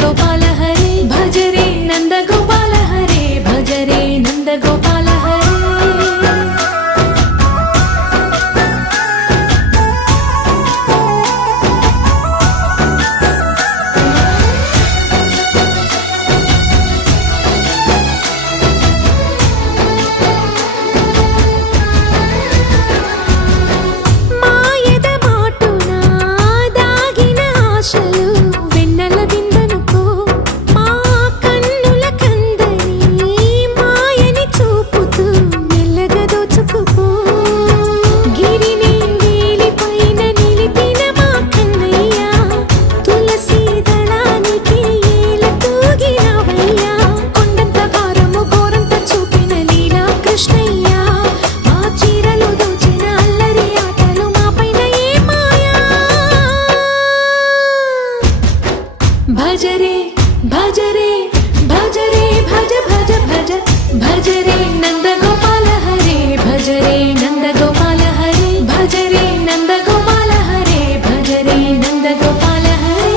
गोपाल हरे भज रे नंद गोपाल हरे भज रे नंद गोपाल हरे भज रे भज रे भज रे भज भज भज भज रे नंद गोपाल हरे भज रे नंद गोपाल हरे भज रे नंद गोपाल हरे भज रे नंद गोपाल हरे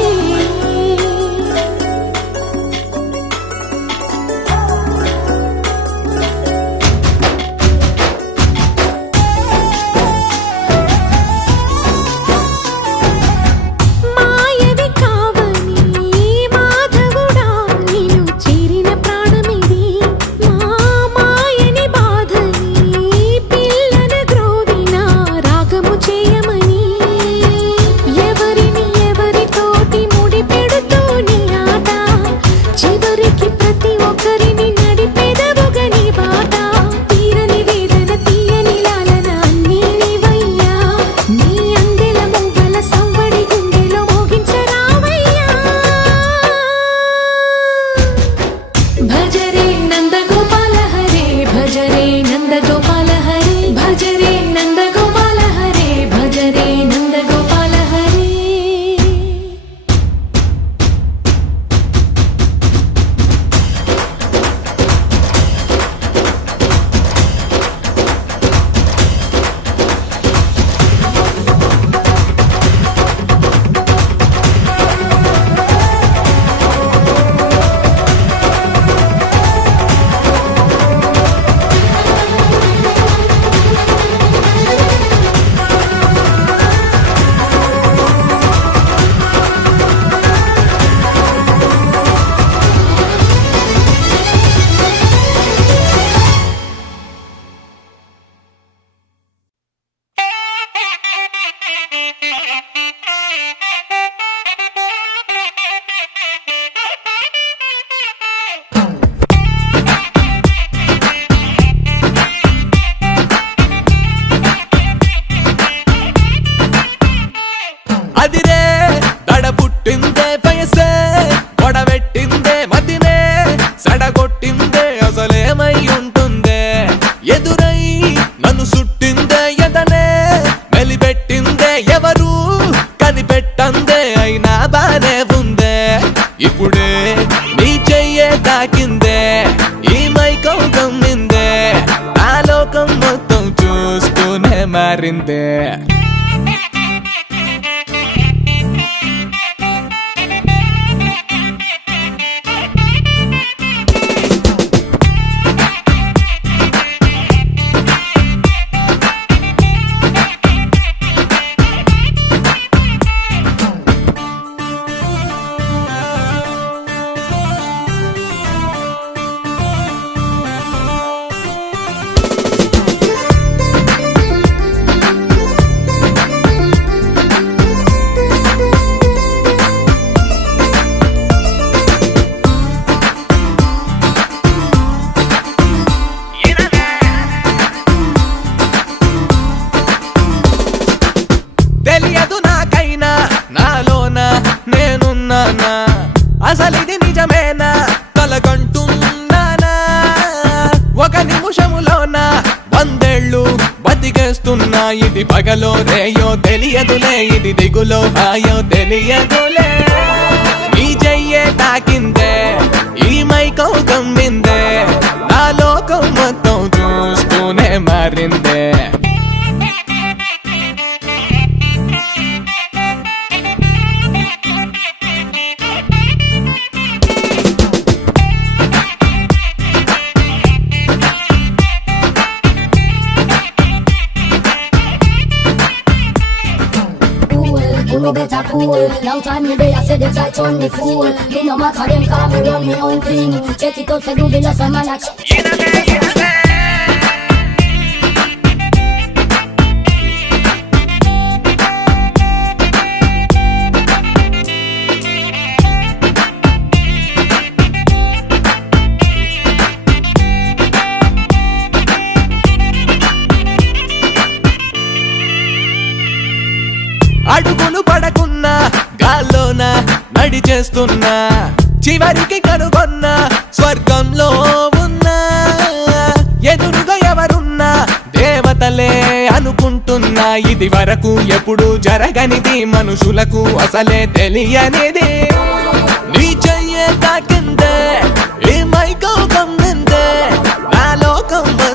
भज रे नंद गोपाल हरे भज रे नंद गोपाल हरे भज रे नंद गोपाल हरे भज रे नंद गोपाल हरे అదిరే దడబుట్టిందే వయసే గొడవెట్టిందే మదినే సడగొట్టిందే అసలేమై ఉంటుందే ఎదురై నన్ను సుట్టిందే ఎదనే మెలిపెట్టిందే ఎవరు కనిపెట్టందే అయినా బానే ఉందే ఇప్పుడే నీ చెయ్యే తాకిందే ఈ మైకం గమ్మిందే ఆ లోకం మొత్తం చూస్తూనే మారిందే తెలియదు నాకైనా నాలోన నేనున్నానా అసలిది నిజమేనా కలగంటున్నానా ఒక నిమిషములోన 100 ఏళ్ళు బతికేస్తున్నా ఇది పగలో రేయో తెలియదులే ఇది దిగులో హాయో తెలియదులే నీ చెయ్యే తాకిందే ఈ మైకం గమ్మిందే నా లోకం మొత్తం చూస్తూనే మారిందే better cool. Long time me there, I said they try turn me fool. Me no matter them, call me run me own thing. Check it out for you, be lost a man a check. అడుగులు పడకున్నా గాల్లోన నడిచేస్తున్నా చివరికి కనుగొన్నా స్వర్గంలో ఉన్నా ఎదురుగా ఎవరున్నా దేవతలే అనుకుంటున్నా ఇది వరకు ఎప్పుడు జరగనిది మనుషులకు అసలే తెలియనిది నీ చెయ్యే తాకిందే